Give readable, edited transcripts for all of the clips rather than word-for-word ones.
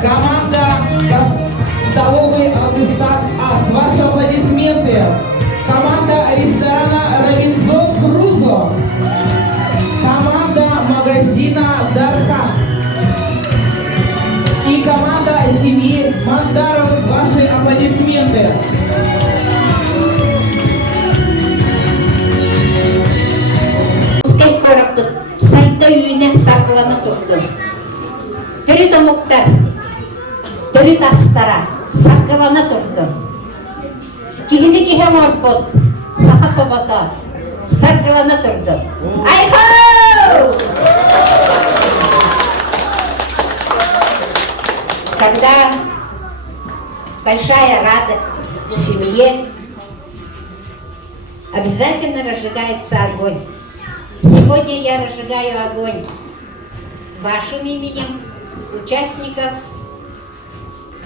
Команда столовой «Августак Ас». Ваши аплодисменты. Команда ресторана «Робинзон Крузо». Команда магазина «Дархан». И команда семьи Мандаровых. Ваши аплодисменты. Sayda üyüne saklanı tuttu. Dölü domuklar, dölü tastara saklanı tuttu. Kihini kihe morkut, saha sobota saklanı tuttu. Айхау! Когда большая радость в семье, обязательно разжигается огонь. Сегодня я разжигаю огонь вашим именем, участников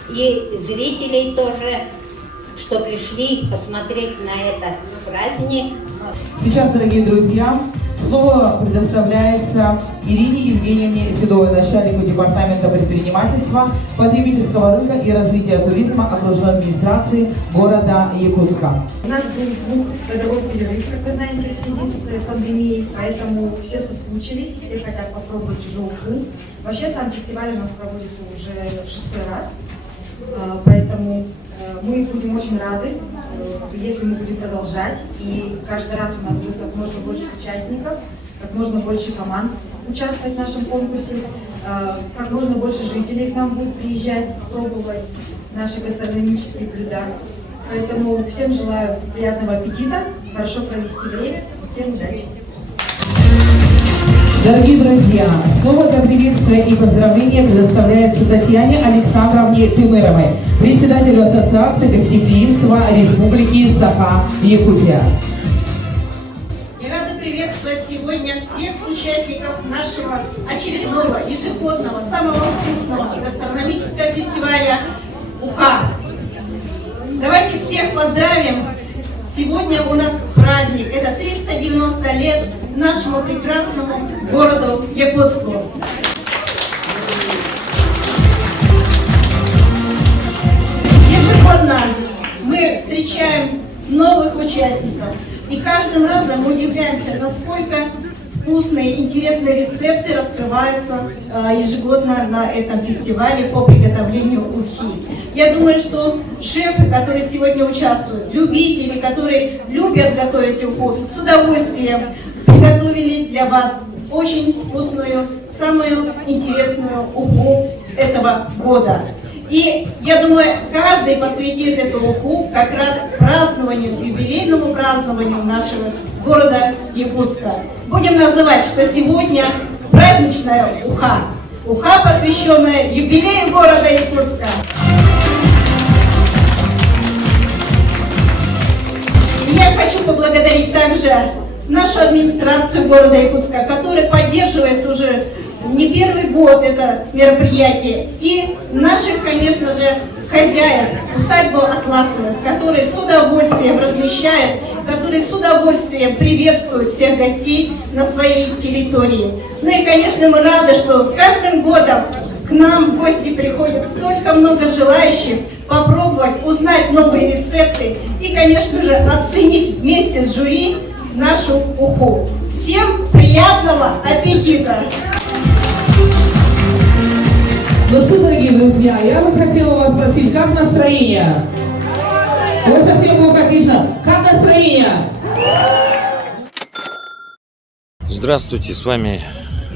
и зрителей тоже, что пришли посмотреть на этот праздник. Сейчас, дорогие друзья, слово предоставляется Ирине Евгеньевне Седовой, начальнику департамента предпринимательства, потребительского рынка и развития туризма окружной администрации города Якутска. У нас был двухгодовой перерыв, как вы знаете, в связи с пандемией, поэтому все соскучились, все хотят попробовать чужой уху. Вообще сам фестиваль у нас проводится уже 6-й раз, поэтому мы будем очень рады, если мы будем продолжать, и каждый раз у нас будет как можно больше участников, как можно больше команд участвовать в нашем конкурсе, как можно больше жителей к нам будет приезжать, пробовать наши гастрономические блюда. Поэтому всем желаю приятного аппетита, хорошо провести время, всем удачи! Дорогие друзья, слово для приветствия и поздравления предоставляется Татьяне Александровне Тимыровой, председателю Ассоциации гостеприимства Республики Саха-Якутия. Я рада приветствовать сегодня всех участников нашего очередного, ежегодного, самого вкусного гастрономического фестиваля «Уха». Давайте всех поздравим. Сегодня у нас праздник. Это 390 лет нашему прекрасному городу Якутску. Ежегодно мы встречаем новых участников. И каждым разом мы удивляемся, насколько вкусные, интересные рецепты раскрываются ежегодно на этом фестивале по приготовлению ухи. Я думаю, что шефы, которые сегодня участвуют, любители, которые любят готовить уху, с удовольствием приготовили для вас очень вкусную, самую интересную уху этого года. И я думаю, каждый посвятит эту уху как раз празднованию, юбилейному празднованию нашего города Якутска. Будем называть, что сегодня праздничная уха. Уха, посвященная юбилею города Якутска. Я хочу поблагодарить также нашу администрацию города Якутска, которая поддерживает уже не первый год это мероприятие, и наших, конечно же, хозяев, усадьбу Атласовых, которые с удовольствием размещают, которые с удовольствием приветствуют всех гостей на своей территории. Ну и, конечно, мы рады, что с каждым годом к нам в гости приходит столько много желающих попробовать, узнать новые рецепты и, конечно же, оценить вместе с жюри нашу уху. Всем приятного аппетита! Ну что, дорогие друзья, я бы хотела вас спросить, как настроение? Вы совсем было отлично. Как настроение? Здравствуйте, с вами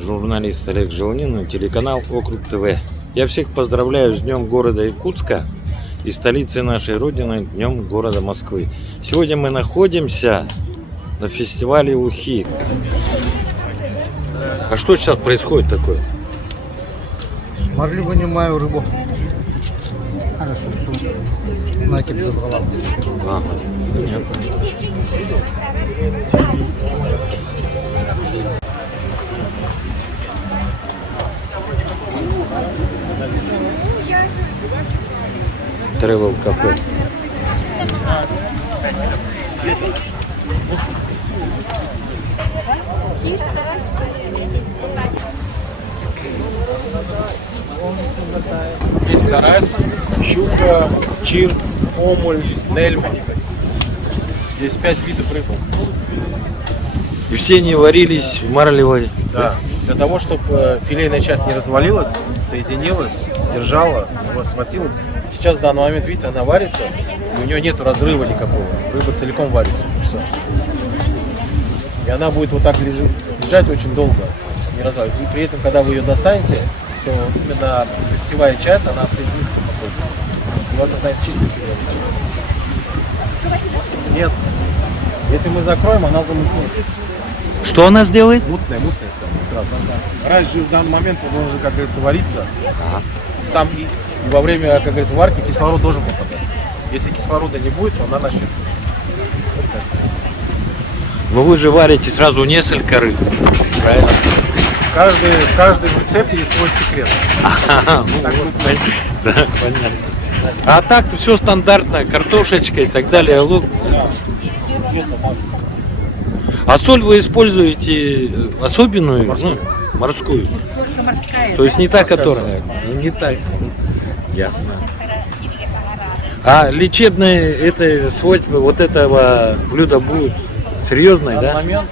журналист Олег Желнин, телеканал Округ ТВ. Я всех поздравляю с Днем города Якутска и столицы нашей Родины, Днем города Москвы. Сегодня мы находимся на фестивале ухи. А что сейчас происходит такое? Марли вынимаю рыбу. Хорошо, накип забрала. Ага, понятно. Travel кафе. Есть карась, щука, чир, омуль, нельма. Есть 5 видов рыбы. И все они варились в марлевой. Да. Для того, чтобы филейная часть не развалилась, соединилась, держала, схватилась. Сейчас в данный момент, видите, она варится, и у нее нет разрыва никакого. Рыба целиком варится. Все. И она будет вот так лежать очень долго, не разваливаться. И при этом, когда вы ее достанете, то именно гостевая часть, она соединится спокойно. У вас останется чистый филе. Нет. Если мы закроем, она замутнет. Что она сделает? Мутная станет сразу. Раз же в данный момент он должен, как говорится, вариться. Сам и во время, как говорится, варки кислород должен попадать. Если кислорода не будет, то она начнет мутная станет. Но вы же варите сразу несколько рыб, правильно? В каждом рецепте есть свой секрет. Да, понятно. А так все стандартно, картошечка и так далее, лук. А соль вы используете особенную, морскую? То есть не та, которая? Не так. Ясно. А лечебное это свойство вот этого блюда будет серьезное, В да? данный момент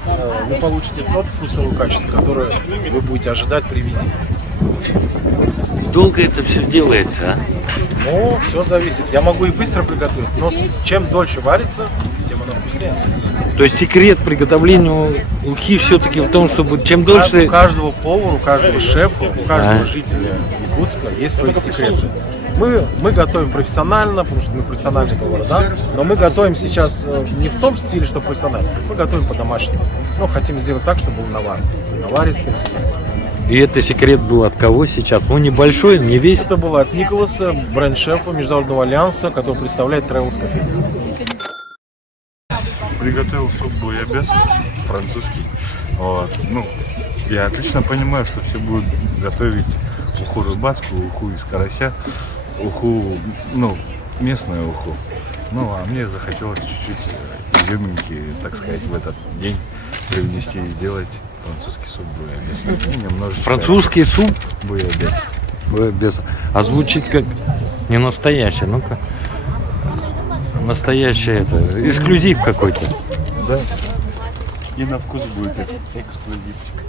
вы получите тот вкусовое качество, которое вы будете ожидать при виде. Долго это все делается, а? Ну, все зависит. Я могу и быстро приготовить, но чем дольше варится, тем оно вкуснее. То есть секрет приготовления ухи все-таки в том, чтобы чем дольше... У каждого повара, у каждого шефа, у каждого жителя Якутска есть свои секреты. Мы готовим профессионально, потому что мы профессиональные повара, да? Но мы готовим сейчас не в том стиле, что профессионально. Мы готовим по-домашнему. Но хотим сделать так, чтобы был наваристый. И это секрет был от кого сейчас? Он небольшой, не весь. Это было от Николаса, бренд-шефа Международного альянса, который представляет Travel's Cafe. Приготовил суп буябес, французский. Вот. Ну, я отлично понимаю, что все будут готовить уху рыбацкую, уху из карася, уху, ну, местную уху. Ну, а мне захотелось чуть-чуть изюминки, так сказать, в этот день привнести и сделать французский суп буябес. И немножечко Французский суп буябес. буябес. А звучит как не настоящий. Ну-ка. Настоящий это. Эксклюзив какой-то. Да. И на вкус будет эксклюзивчик.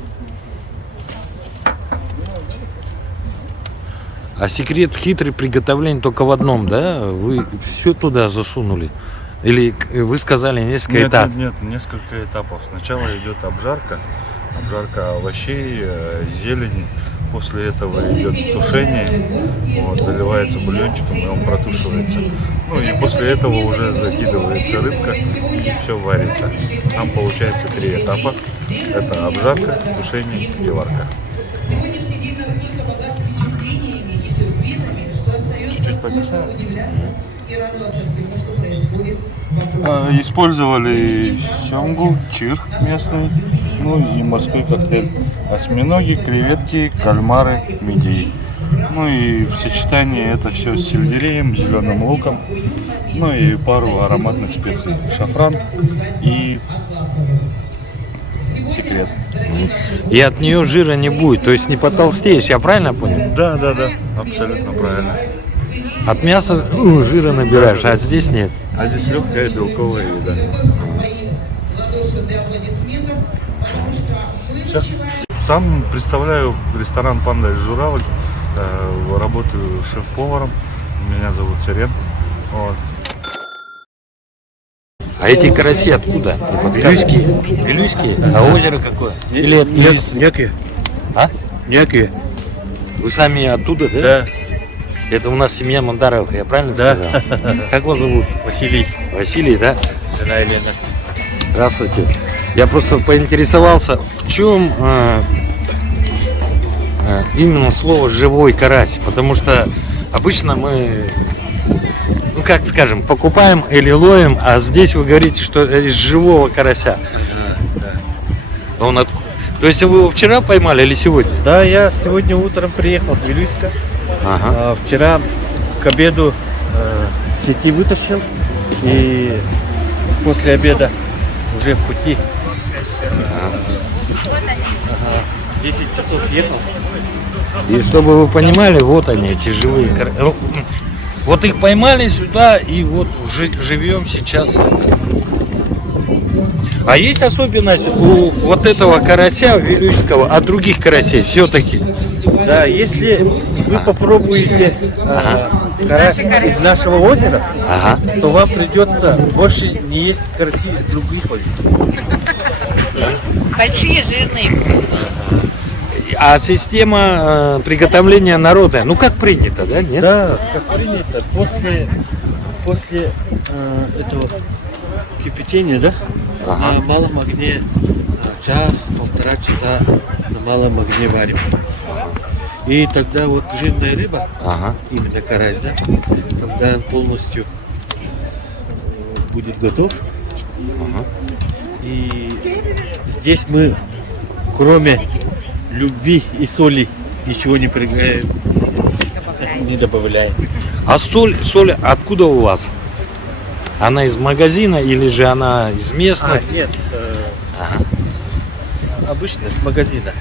А секрет хитрый приготовления только в одном, да? Вы все туда засунули? Или вы сказали несколько этапов? Нет, несколько этапов. Сначала идет обжарка овощей, зелени. После этого идет тушение, вот, заливается бульончиком, и он протушивается. Ну и после этого уже закидывается рыбка, и все варится. Там получается 3 этапа. Это обжарка, тушение и варка. Чуть-чуть помешаю. Использовали семгу, чир местный, ну и морской коктейль. Осьминоги, креветки, кальмары, мидии. Ну и в сочетании это все с сельдереем, зеленым луком, ну и пару ароматных специй. Шафран и секрет. И от нее жира не будет, то есть не потолстеешь, я правильно понял? Да, абсолютно правильно. От мяса жира набираешь, а здесь нет. А здесь легкая белковая еда. Все. Сам представляю ресторан «Панда из Журавль». Работаю шеф-поваром. Меня зовут Сирен. Вот. А эти караси откуда? Вилюйские? Вилюйские? А озеро какое? Или это Некие. А? Некие. Вы сами оттуда, да? Да. Это у нас семья Мандаровых, я правильно сказал? Как вас зовут? Василий. Василий, да? Жена Елена. Здравствуйте. Я просто поинтересовался, в чем именно слово «живой карась», потому что обычно мы, ну как скажем, покупаем или ловим, а здесь вы говорите, что из живого карася. Да. Он То есть вы его вчера поймали или сегодня? Да, я сегодня утром приехал с Вилюйска. Ага. Вчера к обеду сети вытащил и после обеда уже в пути. 10 часов ехал. И чтобы вы понимали, вот они, эти живые карася. Вот их поймали сюда, и вот живем сейчас. А есть особенность у вот этого карася вилюйского от других карасей все-таки? Да, если вы попробуете карась из нашего озера, то вам придется больше не есть караси из других озер. Большие, жирные. А система приготовления народная, ну как принято, да? Нет? Да, как принято, после этого кипячения, да, на малом огне час-полтора часа на малом огне варим. И тогда вот жирная рыба, именно карась, да, когда он полностью будет готов. И здесь мы, кроме любви и соли, ничего не добавляем. А соль откуда у вас? Она из магазина или же она из местных? Нет, обычно с магазина.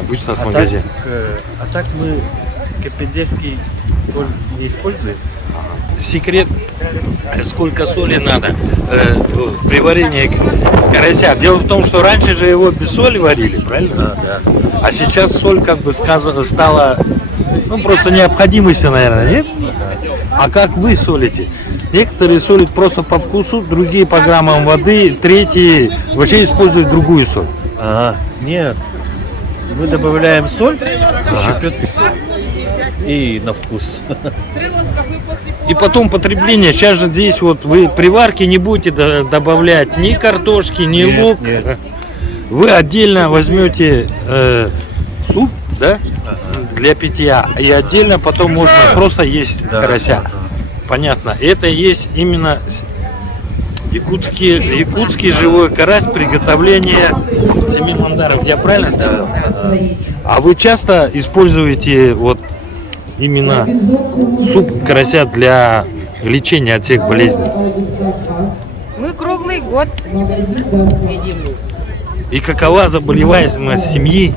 Обычно с магазина. А так мы кипендейский соль не используем. Секрет, сколько соли надо при варении карася. Дело в том, что раньше же его без соли варили, правильно? Да. А сейчас соль, как бы стала, ну, просто необходимостью, наверное, нет? А как вы солите? Некоторые солят просто по вкусу, другие по граммам воды, третьи вообще используют другую соль. Нет. Мы добавляем соль, щепетку соль и на вкус. И потом потребление. Сейчас же здесь вот вы при варке не будете добавлять ни картошки, ни лук. Нет. Вы отдельно возьмете суп, да, для питья, и отдельно потом можно просто есть карася. Понятно. Это есть именно якутский живой карась, приготовление семи мандаров. Я правильно сказал? А вы часто используете вот именно суп карася для лечения от всех болезней? Мы круглый год едим. И какова заболеваемость семьи?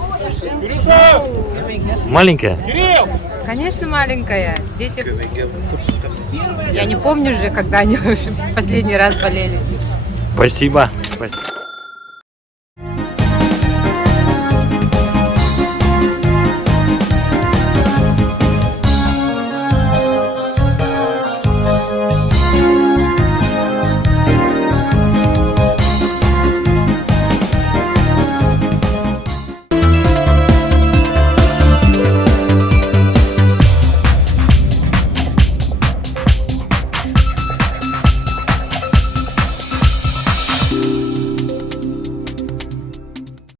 Маленькая? Конечно, маленькая. Дети... Я не помню уже, когда они последний раз болели. Спасибо. Спасибо.